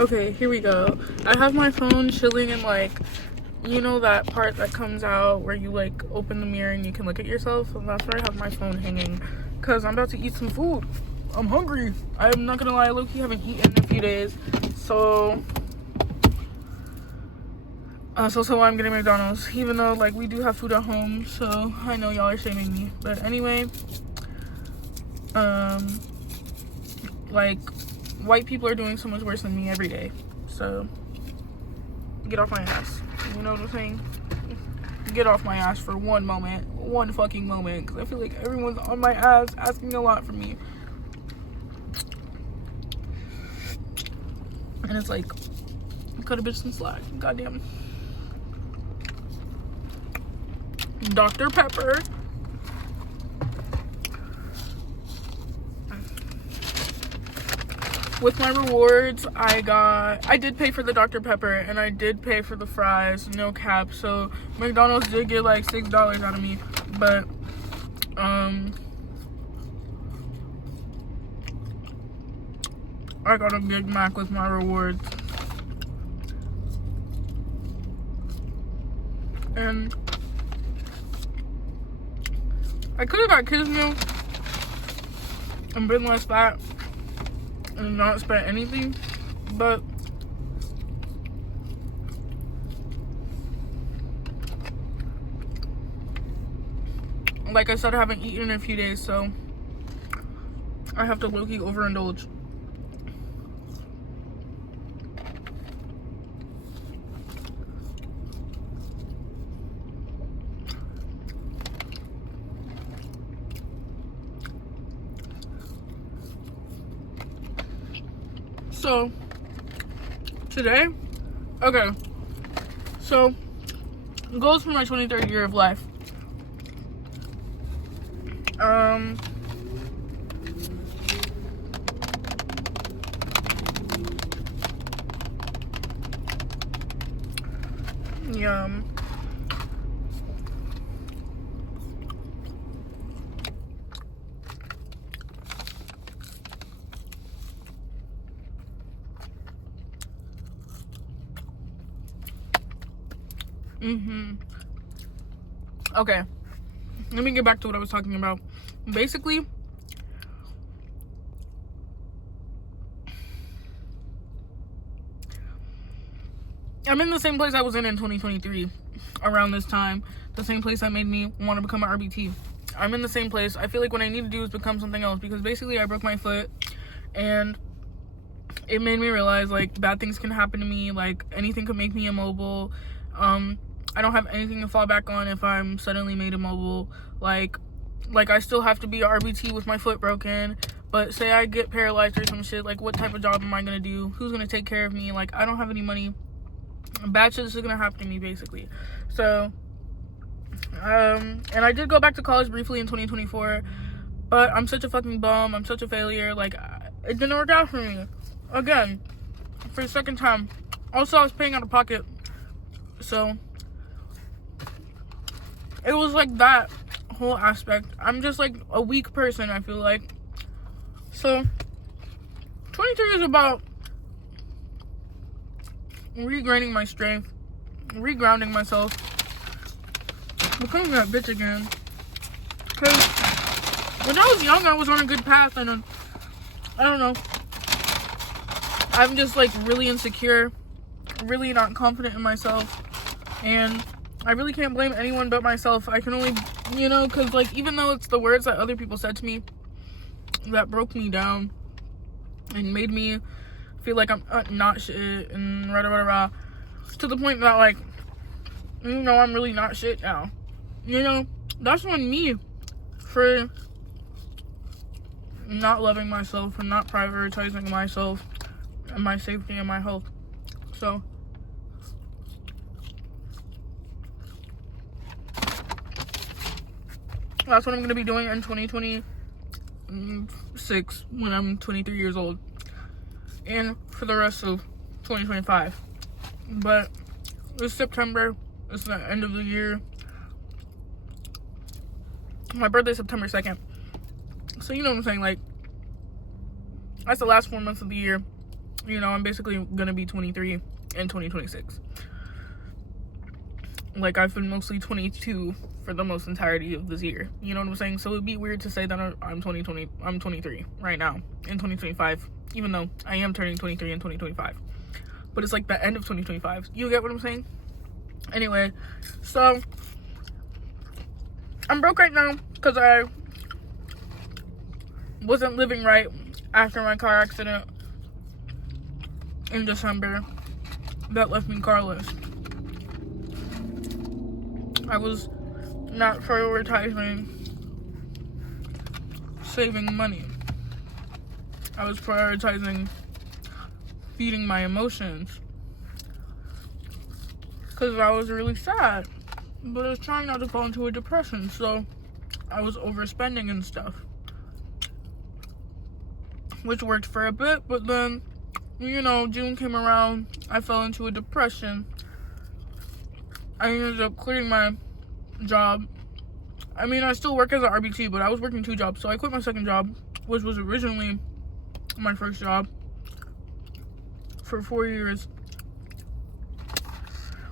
Okay, here we go. I have my phone chilling in, like, you know that part that comes out where you, like, open the mirror and you can look at yourself? And that's where I have my phone hanging. Because I'm about to eat some food. I'm hungry. I'm not gonna lie, I low-key haven't eaten in a few days. So I'm getting McDonald's. Even though, like, we do have food at home. So I know y'all are shaming me. But anyway, like, white people are doing so much worse than me every day. So get off my ass. You know what I'm saying? Get off my ass for one moment. One fucking moment. Because I feel like everyone's on my ass asking a lot from me. And it's like, cut a bitch some slack. Goddamn. Dr. Pepper. With my rewards, I did pay for the Dr. Pepper and I did pay for the fries, no cap. So McDonald's did get like $6 out of me, but I got a Big Mac with my rewards. And I could have got kids meal and been less fat and not spent anything, but like I said, I haven't eaten in a few days, so I have to low-key overindulge. So today, okay, so goals for my 23rd year of life. Yum. Okay, let me get back to what I was talking about. Basically, I'm in the same place I was in 2023 around this time. The same place that made me want to become an RBT. I'm in the same place. I feel like what I need to do is become something else, because basically I broke my foot and it made me realize, like, bad things can happen to me. Like, anything could make me immobile. I don't have anything to fall back on if I'm suddenly made immobile. Like I still have to be a RBT with my foot broken. But say I get paralyzed or some shit, like, what type of job am I gonna do? Who's gonna take care of me? Like, I don't have any money. Bad shit is gonna happen to me, basically. So, and I did go back to college briefly in 2024. But I'm such a fucking bum. I'm such a failure. Like, it didn't work out for me. Again, for the second time. Also, I was paying out of pocket. So it was like that whole aspect. I'm just like a weak person, I feel like. So 23 is about regaining my strength, regrounding myself, becoming that bitch again. Because when I was young, I was on a good path, and I don't know, I'm just like really insecure, really not confident in myself, and I really can't blame anyone but myself. I can only, you know, because, like, even though it's the words that other people said to me that broke me down and made me feel like I'm not shit and rah, to the point that, like, you know, I'm really not shit now. You know, that's on me for not loving myself and not prioritizing myself and my safety and my health. So that's what I'm going to be doing in 2026 when I'm 23 years old. And for the rest of 2025. But it's September. It's the end of the year. My birthday's September 2nd. So you know what I'm saying? Like, that's the last 4 months of the year. You know, I'm basically gonna be 23 in 2026. Like, I've been mostly 22 for the most entirety of this year. You know what I'm saying? So it'd be weird to say that I'm 23 right now in 2025, even though I am turning 23 in 2025. But it's like the end of 2025. You get what I'm saying? Anyway, so I'm broke right now because I wasn't living right after my car accident in December that left me carless. I was not prioritizing saving money. I was prioritizing feeding my emotions because I was really sad, but I was trying not to fall into a depression, so I was overspending and stuff, which worked for a bit. But then, you know, June came around, I fell into a depression. I ended up quitting my job. I mean, I still work as an RBT, but I was working 2 jobs, so I quit my second job, which was originally my first job, for 4 years.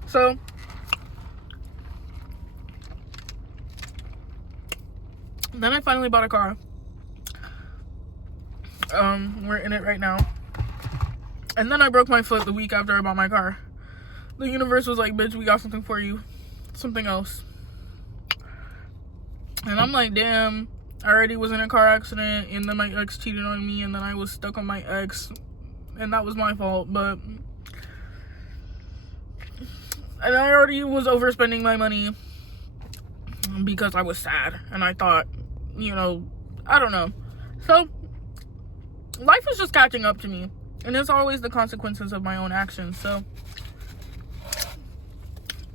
So then I finally bought a car. We're in it right now. And then I broke my foot the week after I bought my car. The universe was like, bitch, we got something for you. Something else. And I'm like, damn, I already was in a car accident, and then my ex cheated on me, and then I was stuck on my ex, and that was my fault. And I already was overspending my money because I was sad, and I thought, you know, I don't know. So life is just catching up to me, and it's always the consequences of my own actions. So,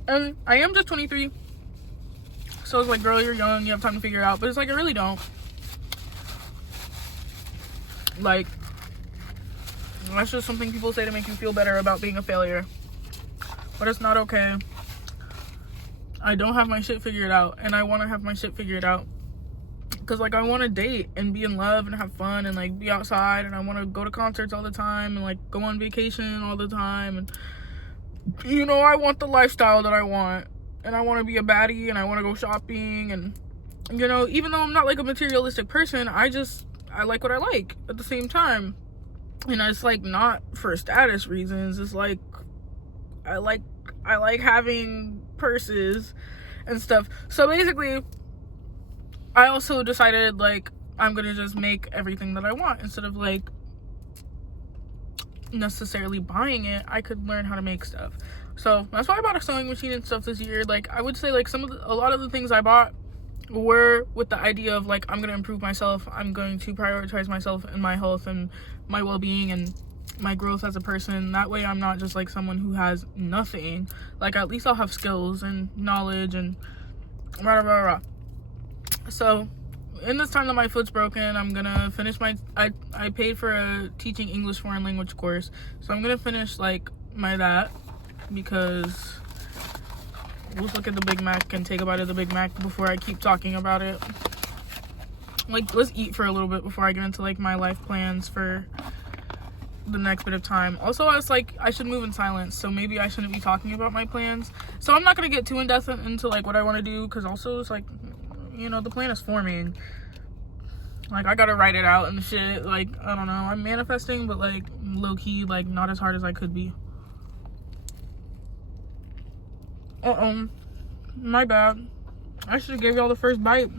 and I am just 23. So it's like, girl, you're young, you have time to figure it out. But it's like, I really don't. Like, that's just something people say to make you feel better about being a failure. But it's not okay. I don't have my shit figured out, and I want to have my shit figured out. Because, like, I want to date and be in love and have fun and, like, be outside. And I want to go to concerts all the time and, like, go on vacation all the time. And, you know, I want the lifestyle that I want. And I want to be a baddie, and I want to go shopping, and, you know, even though I'm not like a materialistic person, I like what I like at the same time. And it's like not for status reasons. It's like I like having purses and stuff. So basically, I also decided, like, I'm gonna just make everything that I want instead of like necessarily buying it. I could learn how to make stuff. So that's why I bought a sewing machine and stuff this year. Like, I would say, like, a lot of the things I bought were with the idea of, like, I'm gonna improve myself. I'm going to prioritize myself and my health and my well-being and my growth as a person. That way I'm not just like someone who has nothing. Like, at least I'll have skills and knowledge and rah rah rah. So in this time that my foot's broken, I'm gonna finish I paid for a teaching English foreign language course, so I'm gonna finish like that, because let's look at the Big Mac and take a bite of the Big Mac before I keep talking about it. Like, let's eat for a little bit before I get into like my life plans for the next bit of time. Also, I was like, I should move in silence, so maybe I shouldn't be talking about my plans. So I'm not gonna get too in depth into like what I want to do, because also it's like, you know, the plan is forming. Like, I gotta write it out and shit. Like, I don't know, I'm manifesting, but like low-key, like not as hard as I could be. My bad. I should have gave y'all the first bite.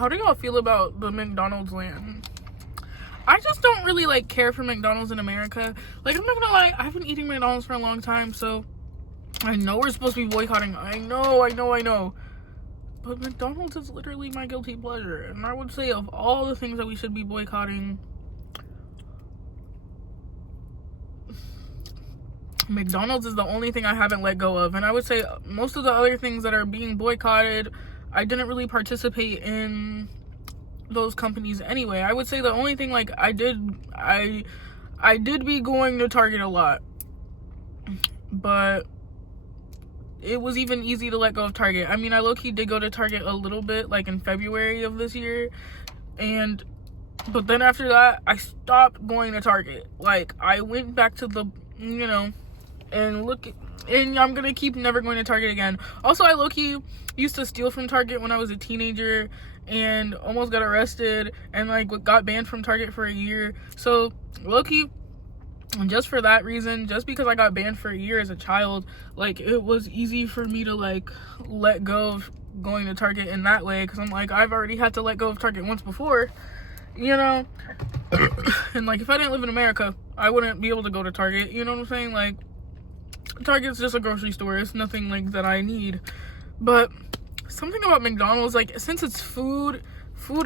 how do y'all feel about the McDonald's land? I just don't really like care for McDonald's in America. Like, I'm not gonna lie, I've been eating McDonald's for a long time, so I know we're supposed to be boycotting. I know. But McDonald's is literally my guilty pleasure. And I would say of all the things that we should be boycotting, McDonald's is the only thing I haven't let go of. And I would say most of the other things that are being boycotted, I didn't really participate in those companies anyway. I would say the only thing, like, I did be going to Target a lot, but it was even easy to let go of Target. I mean, I low-key did go to Target a little bit, like in February of this year, but then after that I stopped going to Target. Like, I went back to the, you know, and I'm gonna keep never going to Target again. Also, I low-key used to steal from Target when I was a teenager and almost got arrested and like got banned from Target for a year. So low-key, just for that reason, just because I got banned for a year as a child, like, it was easy for me to like let go of going to Target in that way, because I'm like, I've already had to let go of Target once before, you know. And like, if I didn't live in America, I wouldn't be able to go to Target, you know what I'm saying? Like, Target's just a grocery store. It's nothing like that I need. But something about McDonald's, like, since it's food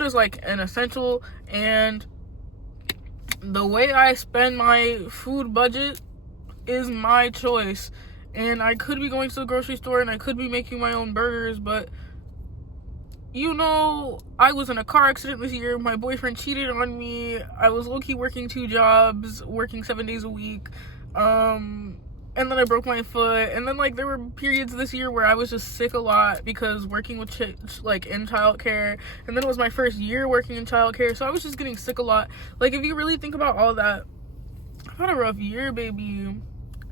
is like an essential, and the way I spend my food budget is my choice. And I could be going to the grocery store and I could be making my own burgers, but you know, I was in a car accident this year. My boyfriend cheated on me. I was low-key working 2 jobs, working 7 days a week. And then I broke my foot. And then, like, there were periods this year where I was just sick a lot because working with like, in childcare. And then it was my first year working in childcare, so I was just getting sick a lot. Like, if you really think about all that, I've had a rough year, baby.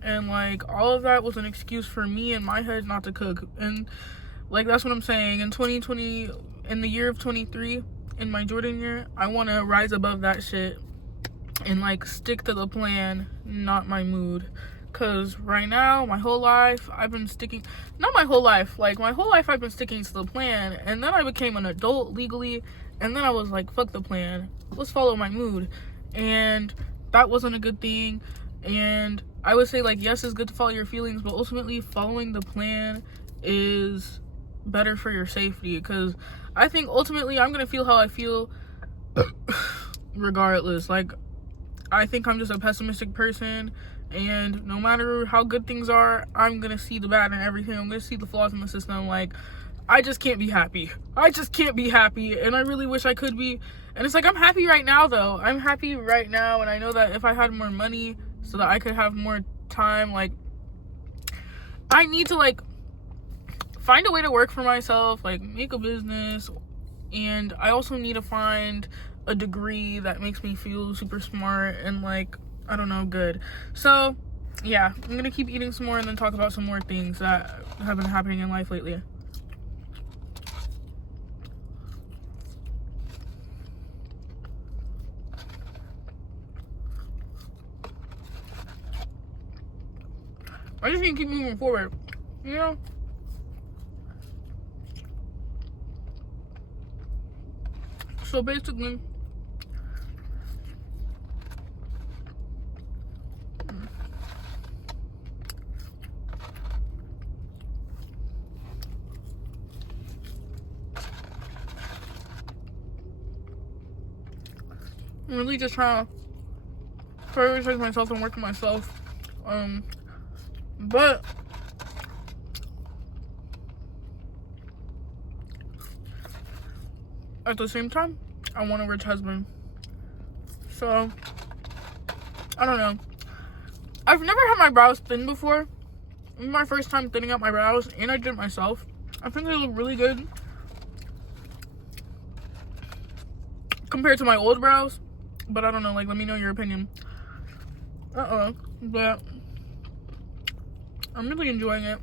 And, like, all of that was an excuse for me in my head not to cook. And, like, that's what I'm saying. In 2020, in the year of 23, in my Jordan year, I want to rise above that shit and, like, stick to the plan, not my mood. Because right now, my whole life, I've been sticking, not my whole life, like, my whole life I've been sticking to the plan. And then I became an adult legally, and then I was like, fuck the plan, let's follow my mood. And that wasn't a good thing. And I would say, like, yes, it's good to follow your feelings, but ultimately following the plan is better for your safety. Because I think ultimately I'm gonna feel how I feel regardless. Like, I think I'm just a pessimistic person, and no matter how good things are, I'm gonna see the bad in everything. I'm gonna see the flaws in the system. Like, I just can't be happy. And I really wish I could be. And it's like, I'm happy right now, though. I'm happy right now, and I know that if I had more money so that I could have more time, like, I need to, like, find a way to work for myself, like, make a business. And I also need to find a degree that makes me feel super smart and, like, I don't know, good. So yeah, I'm gonna keep eating some more and then talk about some more things that have been happening in life lately. I just need to keep moving forward, you know? So basically, I'm really just trying to prioritize myself and work on myself. But at the same time, I want a rich husband. So, I don't know. I've never had my brows thin before. This is my first time thinning out my brows, and I did it myself. I think they look really good compared to my old brows. But I don't know, like, let me know your opinion. But I'm really enjoying it.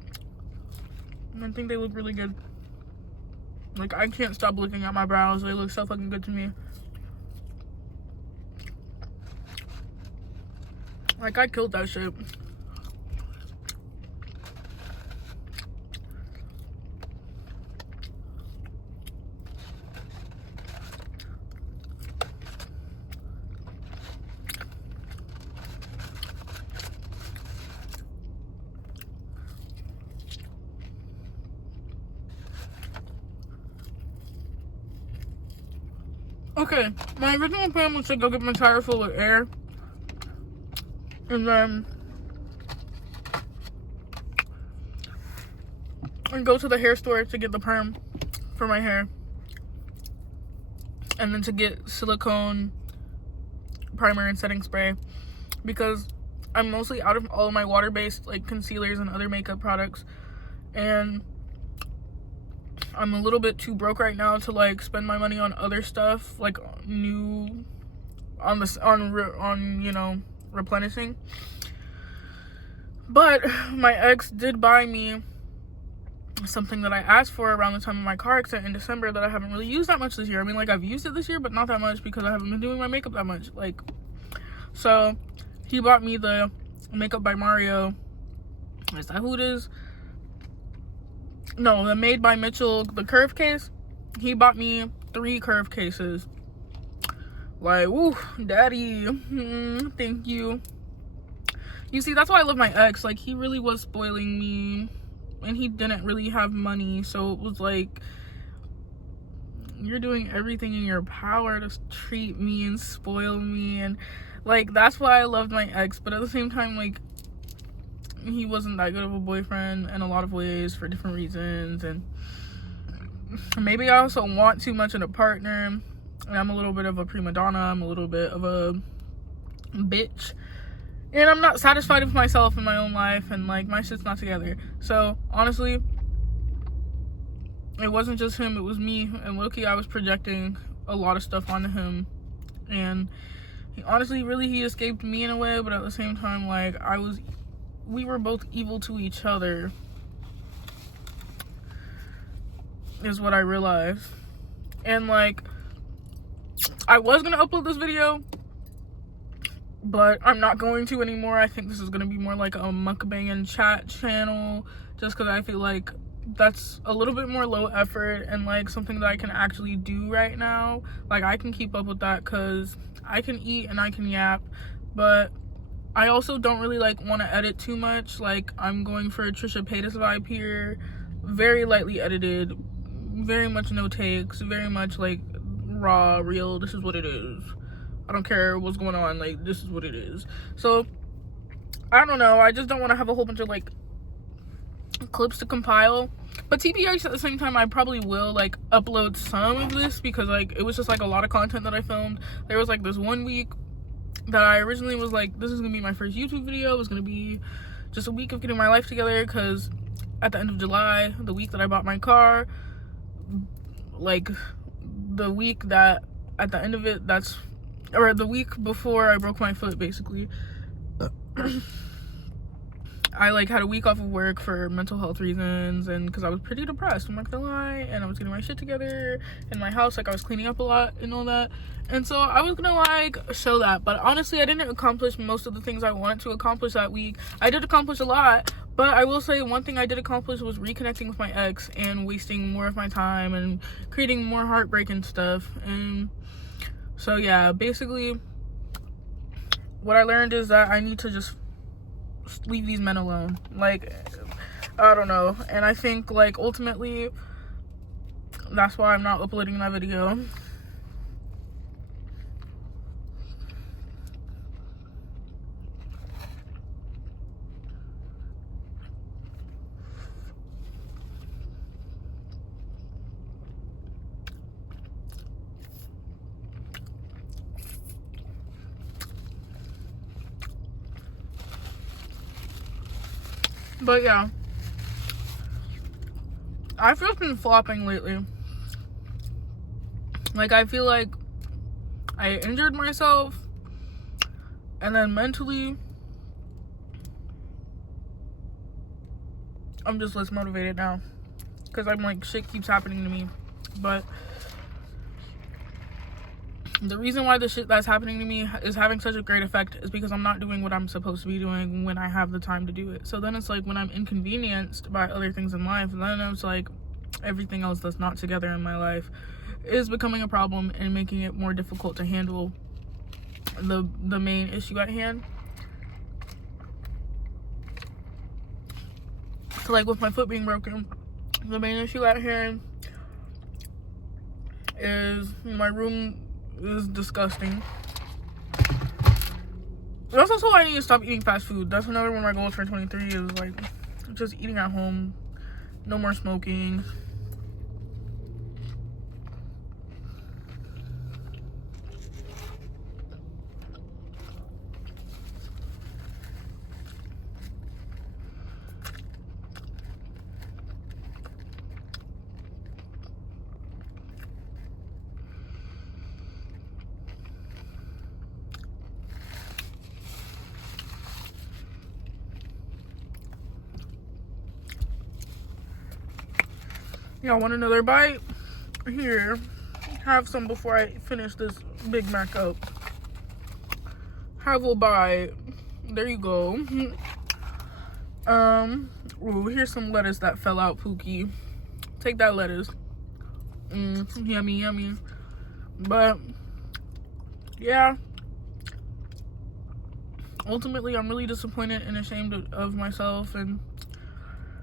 And I think they look really good. Like, I can't stop looking at my brows. They look so fucking good to me. Like, I killed that shit. Okay, my original plan was to go get my tire full of air. And then and go to the hair store to get the perm for my hair. And then to get silicone primer and setting spray. Because I'm mostly out of all of my water-based like concealers and other makeup products. And I'm a little bit too broke right now to like spend my money on other stuff, like new on you know, replenishing. But my ex did buy me something that I asked for around the time of my car accident in December that I haven't really used that much this year. I mean, like, I've used it this year, but not that much because I haven't been doing my makeup that much. Like, so he bought me the Makeup by Mario. Is that who it is? No, the Made by Mitchell, the curve case. He bought me 3 curve cases. Like, woo, daddy. Thank you. You see, that's why I love my ex. Like, he really was spoiling me. And he didn't really have money, so it was like, you're doing everything in your power to treat me and spoil me, and like, that's why I loved my ex. But at the same time, like, he wasn't that good of a boyfriend in a lot of ways for different reasons. And maybe I also want too much in a partner, and I'm a little bit of a prima donna, I'm a little bit of a bitch. And I'm not satisfied with myself in my own life, and like, my shit's not together. So honestly, it wasn't just him, it was me. And low-key, I was projecting a lot of stuff onto him. And he honestly, really, he escaped me in a way, but at the same time, like, we were both evil to each other, is what I realized. And like, I was gonna upload this video, but I'm not going to anymore. I think this is going to be more like a mukbang and chat channel, just because I feel like that's a little bit more low effort and like something that I can actually do right now. Like, I can keep up with that because I can eat and I can yap, but I also don't really like want to edit too much. Like, I'm going for a Trisha Paytas vibe here, very lightly edited, very much no takes, very much like raw, real, this is what it is. I don't care what's going on, like, this is what it is. So, I don't know, I just don't want to have a whole bunch of, like, clips to compile. But TBH, at the same time, I probably will, like, upload some of this, because, like, it was just, like, a lot of content that I filmed. There was, like, this one week that I originally was, like, this is going to be my first YouTube video. It was going to be just a week of getting my life together, because at the end of July, the week that I bought my car, like, the week that, at the end of it, or the week before I broke my foot, basically, I like had a week off of work for mental health reasons, and because I was pretty depressed, I'm not gonna lie, and I was getting my shit together in my house, like I was cleaning up a lot and all that, and so I was gonna like show that. But honestly, I didn't accomplish most of the things I wanted to accomplish that week. I did accomplish a lot, but I will say one thing I did accomplish was reconnecting with my ex and wasting more of my time and creating more heartbreak and stuff. And so yeah, basically what I learned is that I need to just leave these men alone. Like, I don't know. And I think, like, ultimately that's why I'm not uploading that video. But yeah, I've just been flopping lately. Like, I feel like I injured myself, and then mentally I'm just less motivated now, because I'm like, shit keeps happening to me. But the reason why the shit that's happening to me is having such a great effect is because I'm not doing what I'm supposed to be doing when I have the time to do it. So then it's like, when I'm inconvenienced by other things in life, then it's like everything else that's not together in my life is becoming a problem and making it more difficult to handle the main issue at hand. So like, with my foot being broken, the main issue at hand is my room is disgusting. That's also why I need to stop eating fast food. That's another one of my goals for 23 is like just eating at home. No more smoking. Y'all want another bite? Here, have some before I finish this Big Mac up. Have a bite. There you go. Ooh, here's some lettuce that fell out, Pookie. Take that lettuce. Yummy, yummy. But yeah, ultimately I'm really disappointed and ashamed of myself, and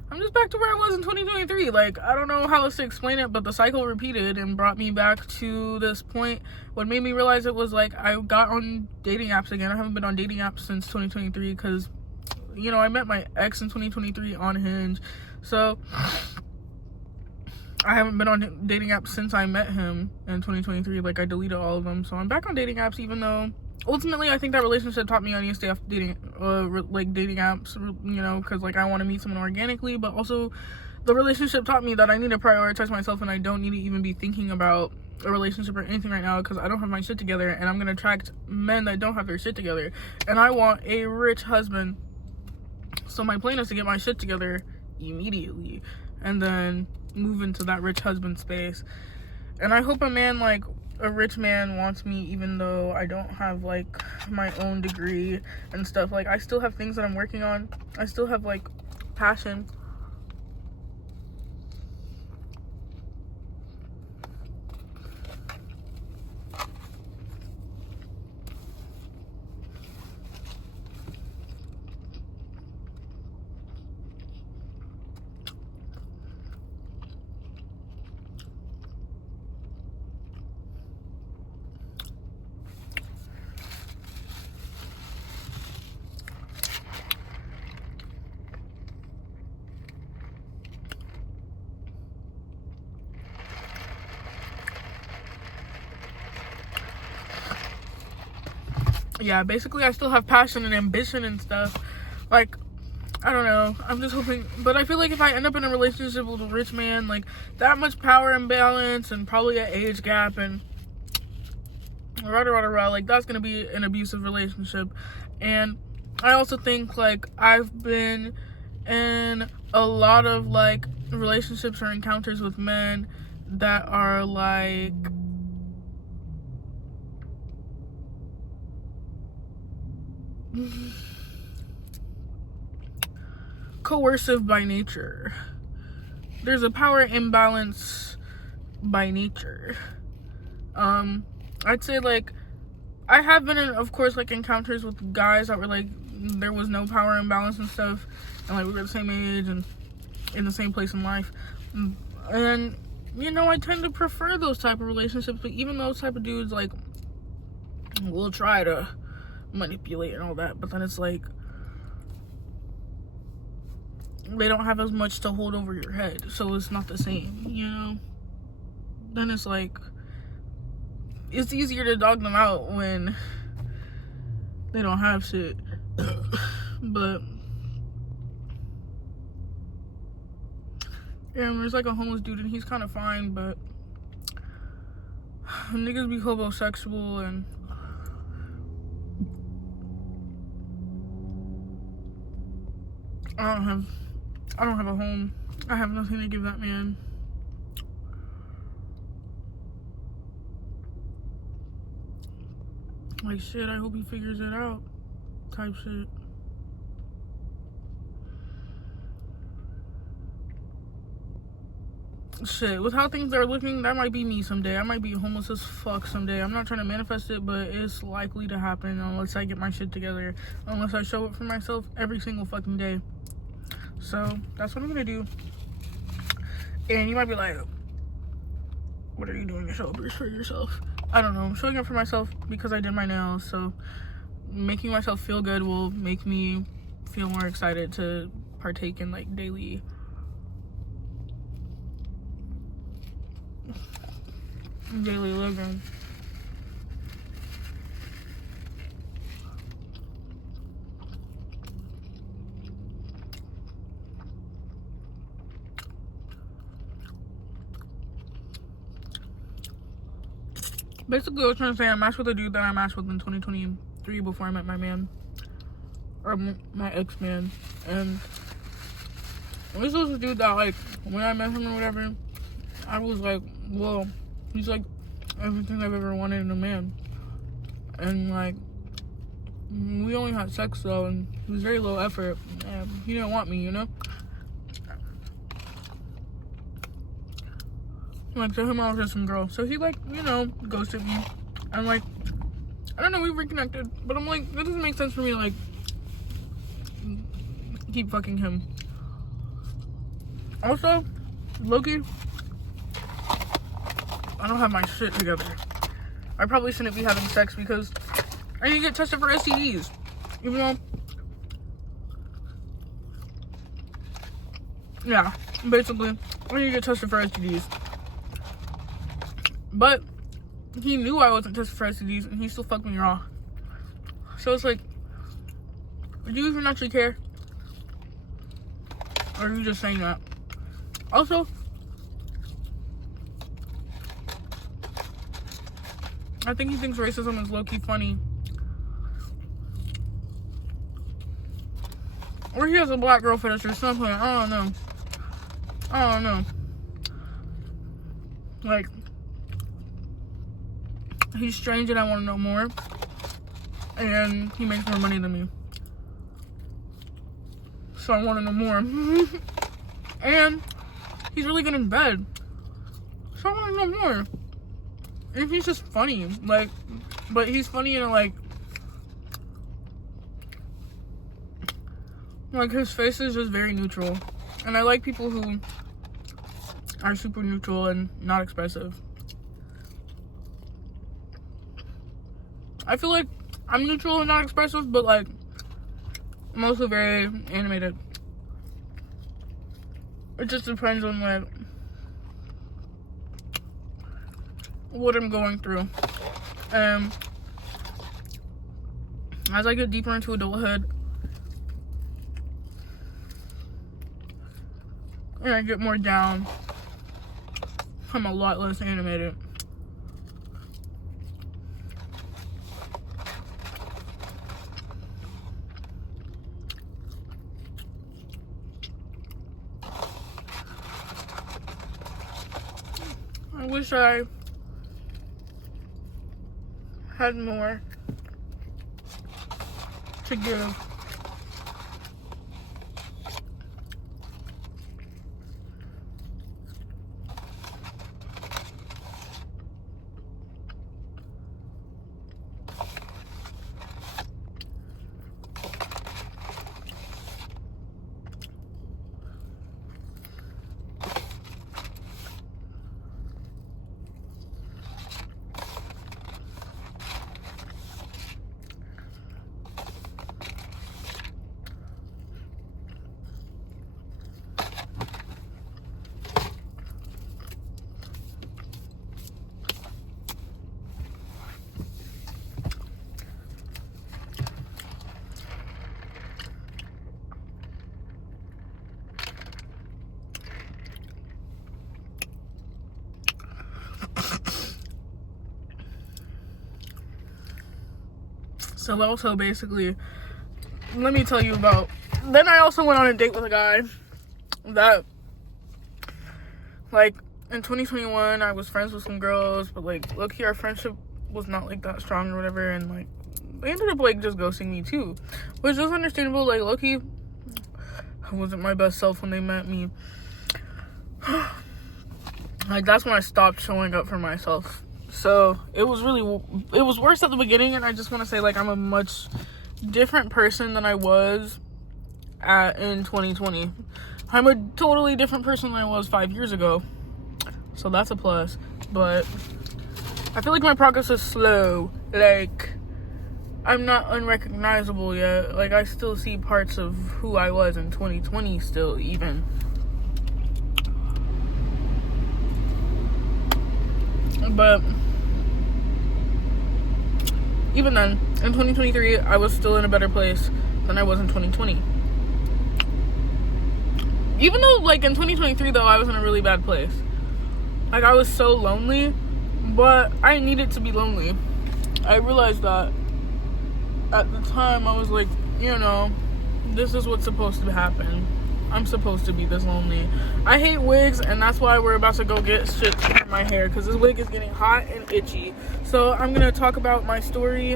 I'm just back to where I was in 2023. Like, I don't know how else to explain it, but the cycle repeated and brought me back to this point. What made me realize it was like I got on dating apps again. I haven't been on dating apps since 2023 because, you know, I met my ex in 2023 on Hinge. So I haven't been on dating apps since I met him in 2023. Like, I deleted all of them. So I'm back on dating apps, even though ultimately I think that relationship taught me I need to stay off dating apps, you know, because like I want to meet someone organically, but also the relationship taught me that I need to prioritize myself and I don't need to even be thinking about a relationship or anything right now because I don't have my shit together, and I'm gonna attract men that don't have their shit together, and I want a rich husband. So my plan is to get my shit together immediately and then move into that rich husband space. And I hope a rich man wants me, even though I don't have like my own degree and stuff. Like, I still have things that I'm working on. I still have like passion. Yeah, basically I still have passion and ambition and stuff. Like, I don't know, I'm just hoping, but I feel like if I end up in a relationship with a rich man, like that much power imbalance and probably an age gap and like that's gonna be an abusive relationship. And I also think like I've been in a lot of like relationships or encounters with men that are like coercive by nature. There's a power imbalance by nature. I'd say like I have been in, of course, like encounters with guys that were like there was no power imbalance and stuff, and like we were the same age and in the same place in life, and you know, I tend to prefer those type of relationships. But even those type of dudes like will try to manipulate and all that, but then it's like they don't have as much to hold over your head, so it's not the same, you know. Then it's like it's easier to dog them out when they don't have shit. But yeah, there's like a homeless dude and he's kind of fine, but niggas be homosexual and I don't have a home. I have nothing to give that man. Like, shit, I hope he figures it out. Type shit. Shit, with how things are looking, that might be me someday. I might be homeless as fuck someday. I'm not trying to manifest it, but it's likely to happen unless I get my shit together. Unless I show up for myself every single fucking day. So, that's what I'm gonna do. And you might be like, what are you doing to show up for yourself? I don't know, showing up for myself because I did my nails. So making myself feel good will make me feel more excited to partake in like daily living. Basically, I was trying to say I matched with a dude that I matched with in 2023 before I met my man, or my ex-man. And this was a dude that, like, when I met him or whatever, I was like, whoa, he's like everything I've ever wanted in a man. And like, we only had sex though, and it was very low effort, and he didn't want me, you know? Like, to him I was just some girl. So he, like, you know, ghosted me. And like, I don't know, we reconnected, but I'm like, that doesn't make sense for me to like keep fucking him. Also, low-key, I don't have my shit together. I probably shouldn't be having sex because I need to get tested for STDs. Even though, yeah, basically, I need to get tested for STDs. But he knew I wasn't tested for STDs and he still fucked me raw. So it's like, do you even actually care? Or are you just saying that? Also, I think he thinks racism is low-key funny. Or he has a black girl fetish or something. I don't know. Like, he's strange and I want to know more. And he makes more money than me. So I want to know more. And he's really good in bed. So I want to know more. And he's just funny. Like, but he's funny in a like his face is just very neutral. And I like people who are super neutral and not expressive. I feel like I'm neutral and not expressive, but like I'm also very animated. It just depends on like what I'm going through. As I get deeper into adulthood and I get more down, I'm a lot less animated. I wish I had more to give. So also basically, let me tell you about, then I also went on a date with a guy that, like, in 2021, I was friends with some girls, but, like, low-key, our friendship was not, like, that strong or whatever, and, like, they ended up, like, just ghosting me, too, which is understandable. Like, low-key, I wasn't my best self when they met me. Like, that's when I stopped showing up for myself. So it was worse at the beginning, and I just want to say, like, I'm a much different person than I was in 2020. I'm a totally different person than I was 5 years ago, so that's a plus. But I feel like my progress is slow. Like, I'm not unrecognizable yet. Like, I still see parts of who I was in 2020 still, even. But even then, in 2023, I was still in a better place than I was in 2020. Even though, like, in 2023, though, I was in a really bad place. Like, I was so lonely, but I needed to be lonely. I realized that at the time. I was like, you know, this is what's supposed to happen. I'm supposed to be this lonely. I hate wigs, and that's why we're about to go get shit for my hair, because this wig is getting hot and itchy. So I'm going to talk about my story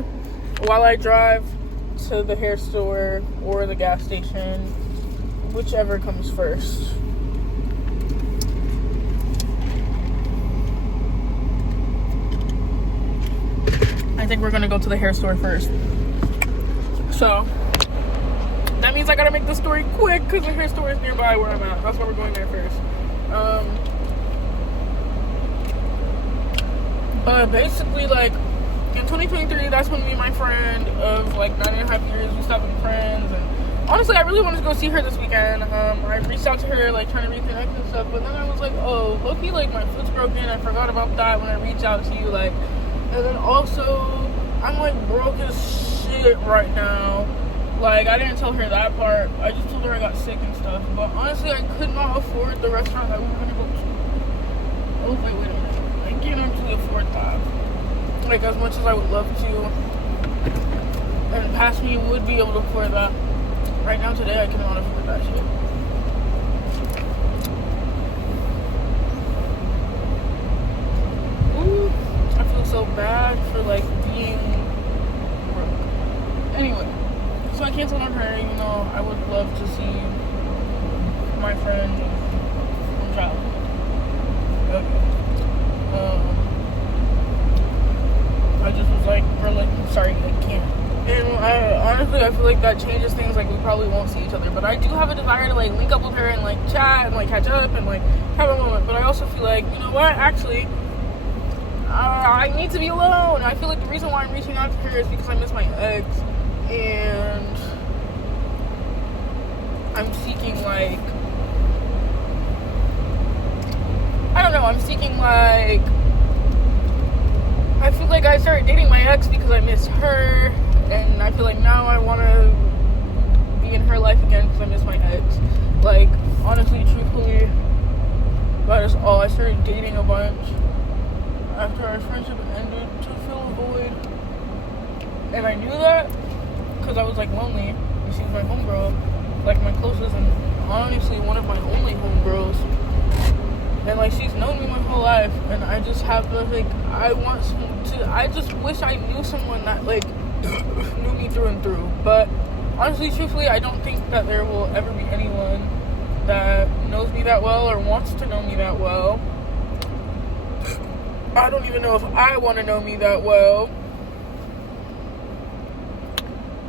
while I drive to the hair store or the gas station, whichever comes first. I think we're gonna go to the hair store first. So that means I gotta make the story quick because the hair store is nearby where I'm at. That's why we're going there first. But basically, like, in 2023, that's when me and my friend of like 9.5 years, we stopped being friends. And honestly, I really wanted to go see her this weekend. I reached out to her, like, trying to reconnect and stuff, but then I was like, oh, low-key, like, my foot's broken. I forgot about that when I reached out to you, like. And then also, I'm like broke as shit right now. Like, I didn't tell her that part. I just told her I got sick and stuff. But honestly, I could not afford the restaurant that we were gonna go to. Oh, wait a minute. I can't actually afford that. Like, as much as I would love to. And past me would be able to afford that. Right now, today, I cannot afford that shit. Ooh, I feel so bad for, like, being broke. Anyway, so I canceled on her, even though I would love to see my friend from childhood. Okay. I just was like, really, sorry, I can't. And honestly, I feel like that changes things. Like, we probably won't see each other, but I do have a desire to, like, link up with her and, like, chat and, like, catch up and, like, have a moment. But I also feel like, you know what, actually, I need to be alone. I feel like the reason why I'm reaching out to her is because I miss my ex, and I'm seeking, like, I don't know, I'm seeking, like, I feel like I started dating my ex because I miss her, and I feel like now I want to be in her life again because I miss my ex. Like, honestly, truthfully, that is all. I started dating a bunch after our friendship ended to fill a void, and I knew that because I was, like, lonely, and she was my homegirl, like, my closest, and honestly, one of my only homegirls. And, like, she's known me my whole life, and I just have to, like, I just wish I knew someone that, like, knew me through and through. But honestly, truthfully, I don't think that there will ever be anyone that knows me that well or wants to know me that well. I don't even know if I want to know me that well.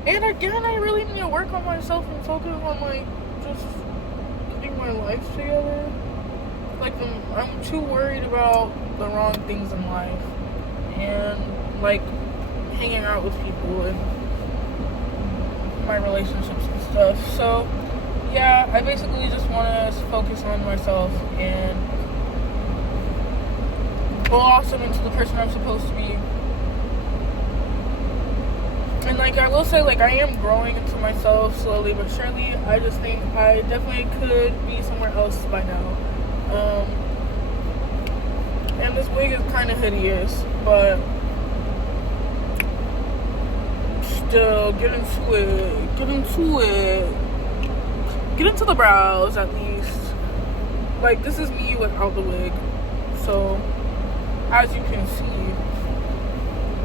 And again, I really need to work on myself and focus on, like, just getting my life together. Like, I'm too worried about the wrong things in life and, like, hanging out with people and my relationships and stuff. So, yeah, I basically just want to focus on myself and blossom into the person I'm supposed to be. And, like, I will say, like, I am growing into myself slowly but surely. I just think I definitely could be somewhere else by now. And this wig is kind of hideous, but still, get into the brows at least. Like, this is me without the wig, so as you can see,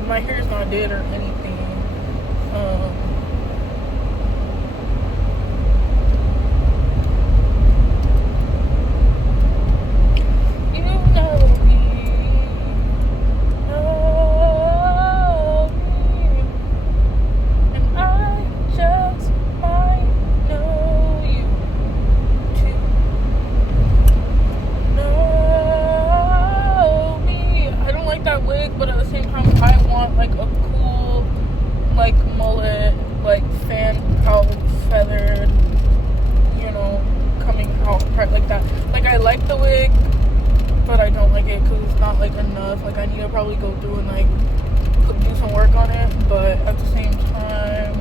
my hair is not dead or anything. But at the wig, but I don't like it because it's not like enough. Like I need to probably go through and like do some work on it, but at the same time,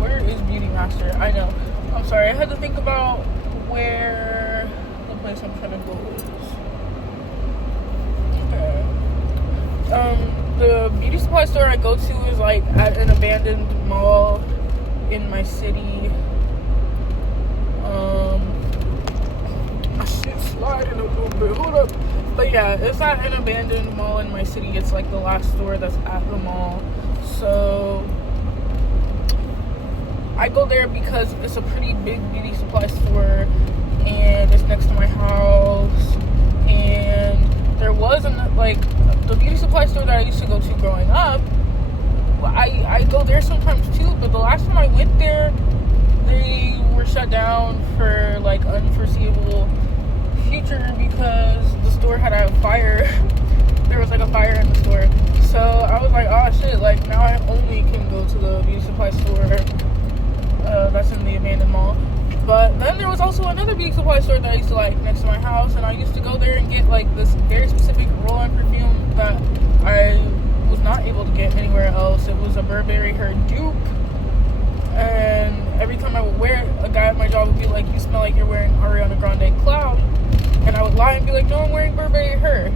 where is Beauty Master? I know. I'm sorry, I had to think about where the place I'm trying to go is. Okay. The beauty supply store I go to is like at an abandoned mall in my city. My shit's sliding a little bit. Hold up. But yeah, it's at an abandoned mall in my city. It's like the last store that's at the mall. So I go there because it's a pretty big beauty supply store and it's next to my house. And there was like the beauty supply store that I used to go to growing up. I go there sometimes too, but the last time I went there, they were shut down for like unforeseeable future because the store had a fire. There was like a fire in the store. So I was like, oh shit, like now I only can go to the beauty supply store that's in the abandoned mall. But then there was also another beauty supply store that I used to like next to my house, and I used to go there and get like this very specific roll-on perfume that I was not able to get anywhere else. It was a Burberry Her dupe, and every time I would wear it, a guy at my job would be like, you smell like you're wearing Ariana Grande Cloud, and I would lie and be like, no, I'm wearing Burberry Her,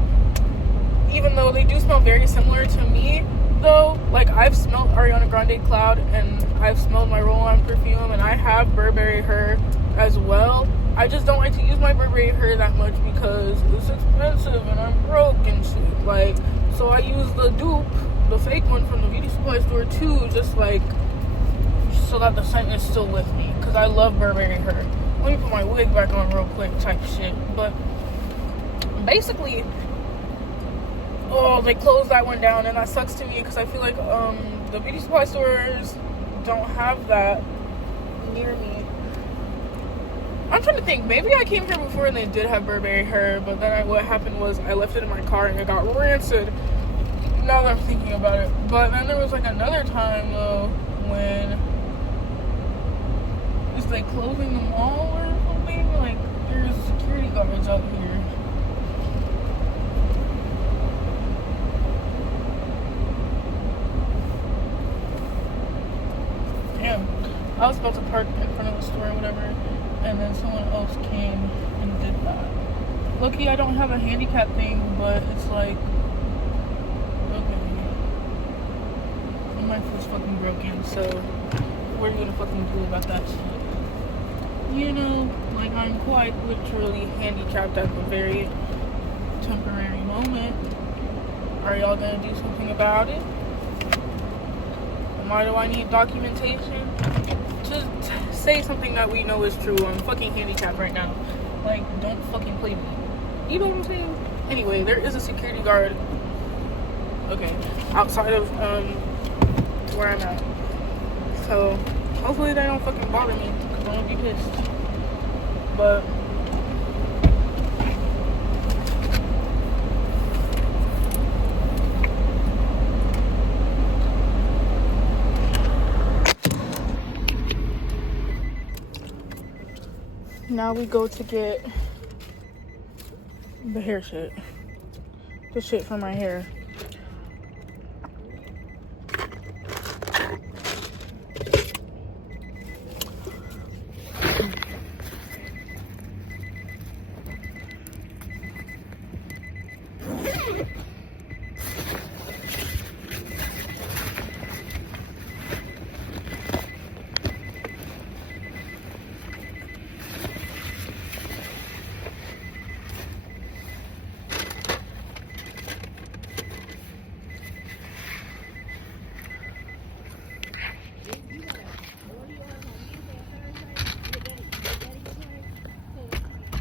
even though they do smell very similar to me. Though, like, I've smelled Ariana Grande Cloud and I've smelled my roll-on perfume, and I have Burberry Her as well. I just don't like to use my Burberry Her that much because it's expensive and I'm broke and shit. Like, so I use the dupe, the fake one from the beauty supply store too, just like so that the scent is still with me, because I love Burberry Her. Let me put my wig back on real quick type shit. But basically, oh, they closed that one down, and that sucks to me because I feel like the beauty supply stores don't have that near me. I'm trying to think, maybe I came here before and they did have Burberry Her, but then what happened was I left it in my car and it got rancid, now that I'm thinking about it. But then there was like another time though when it's like closing the mall or something, like there's security guards out here. I was about to park in front of the store or whatever, and then someone else came and did that. Lucky I don't have a handicap thing, but it's like, okay, my foot's fucking broken, so what are you gonna fucking do about that shit? You know, like I'm quite literally handicapped at the very temporary moment. Are y'all gonna do something about it? Why do I need documentation? Just say something that we know is true. I'm fucking handicapped right now. Like, don't fucking play me. You know what I'm saying? Anyway, there is a security guard, okay, outside of where I'm at. So hopefully they don't fucking bother me, because I'm gonna be pissed. But now we go to get the hair shit. The shit for my hair.